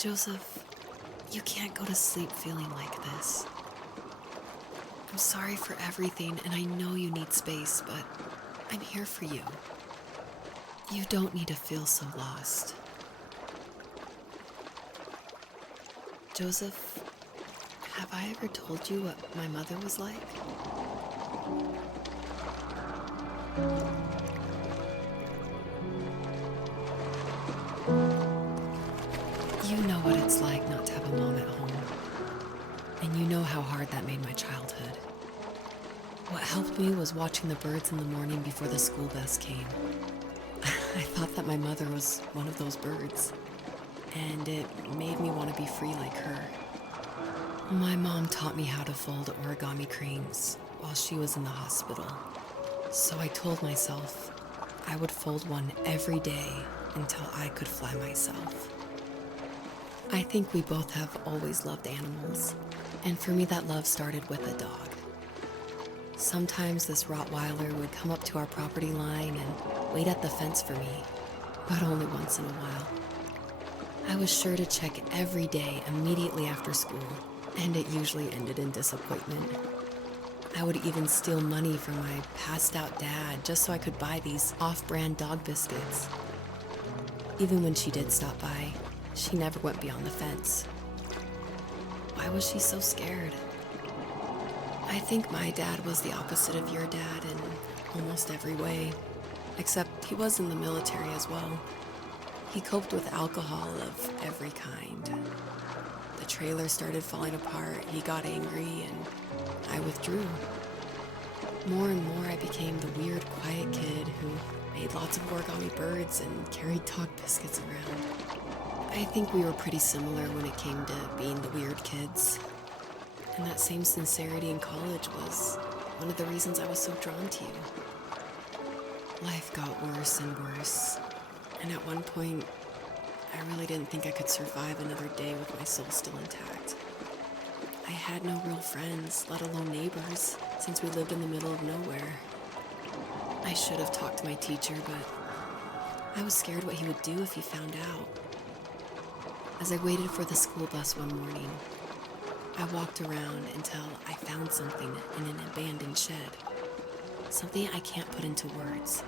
Joseph, you can't go to sleep feeling like this. I'm sorry for everything, and I know you need space, but I'm here for you. You don't need to feel so lost. Joseph, have I ever told you what my mother was like? You know what it's like not to have a mom at home. And you know how hard that made my childhood. What helped me was watching the birds in the morning before the school bus came. I thought that my mother was one of those birds, and it made me want to be free like her. My mom taught me how to fold origami cranes while she was in the hospital. So I told myself I would fold one every day until I could fly myself. I think we both have always loved animals, and for me that love started with a dog. Sometimes this Rottweiler would come up to our property line and wait at the fence for me, but only once in a while. I was sure to check every day immediately after school, and it usually ended in disappointment. I would even steal money from my passed-out dad just so I could buy these off-brand dog biscuits. Even when she did stop by, she never went beyond the fence. Why was she so scared? I think my dad was the opposite of your dad in almost every way, except he was in the military as well. He coped with alcohol of every kind. The trailer started falling apart, he got angry, and I withdrew. More and more I became the weird, quiet kid who made lots of origami birds and carried dog biscuits around. I think we were pretty similar when it came to being the weird kids. And that same sincerity in college was one of the reasons I was so drawn to you. Life got worse and worse, and at one point, I really didn't think I could survive another day with my soul still intact. I had no real friends, let alone neighbors, since we lived in the middle of nowhere. I should have talked to my teacher, but I was scared what he would do if he found out. As I waited for the school bus one morning, I walked around until I found something in an abandoned shed. Something I can't put into words.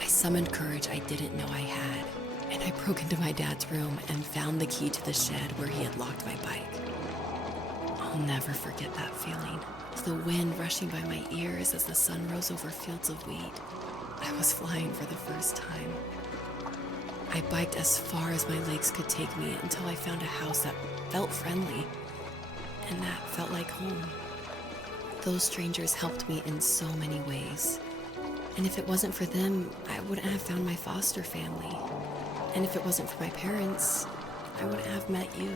I summoned courage I didn't know I had, and I broke into my dad's room and found the key to the shed where he had locked my bike. I'll never forget that feeling. The wind rushing by my ears as the sun rose over fields of wheat. I was flying for the first time. I biked as far as my legs could take me until I found a house that felt friendly, and that felt like home. Those strangers helped me in so many ways. And if it wasn't for them, I wouldn't have found my foster family. And if it wasn't for my parents, I wouldn't have met you.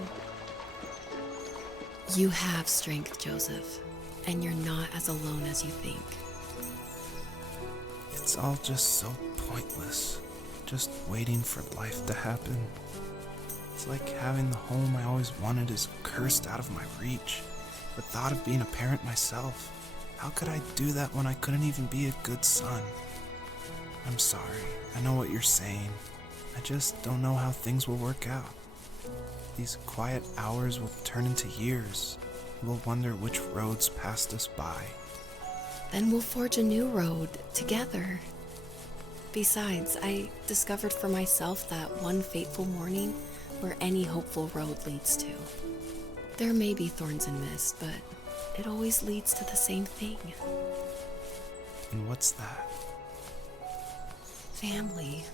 You have strength, Joseph, and you're not as alone as you think. It's all just so pointless, just waiting for life to happen. It's like having the home I always wanted is cursed out of my reach. The thought of being a parent myself, how could I do that when I couldn't even be a good son? I'm sorry, I know what you're saying. I just don't know how things will work out. These quiet hours will turn into years. We'll wonder which roads passed us by. Then we'll forge a new road together. Besides, I discovered for myself that one fateful morning where any hopeful road leads to. There may be thorns and mist, but it always leads to the same thing. And what's that? Family.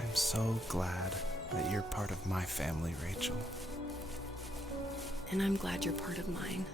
I'm so glad that you're part of my family, Rachel. And I'm glad you're part of mine.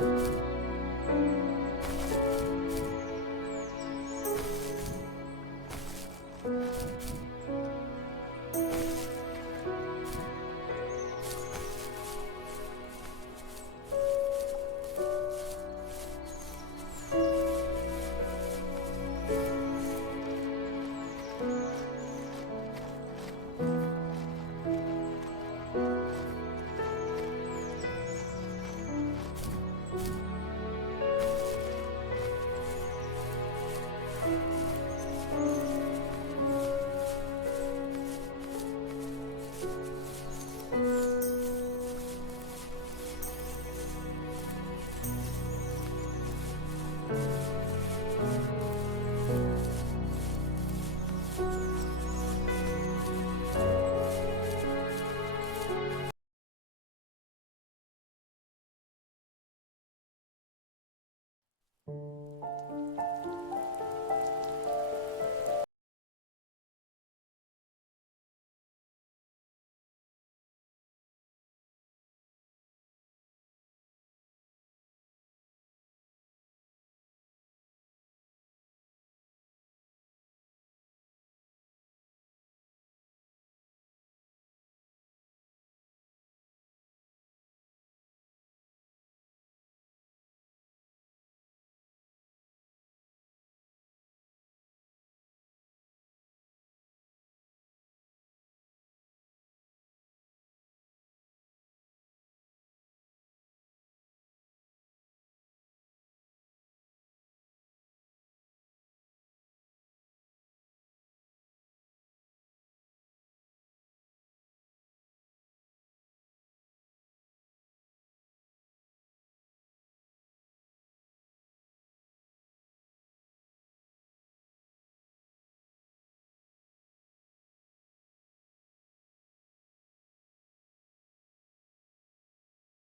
you.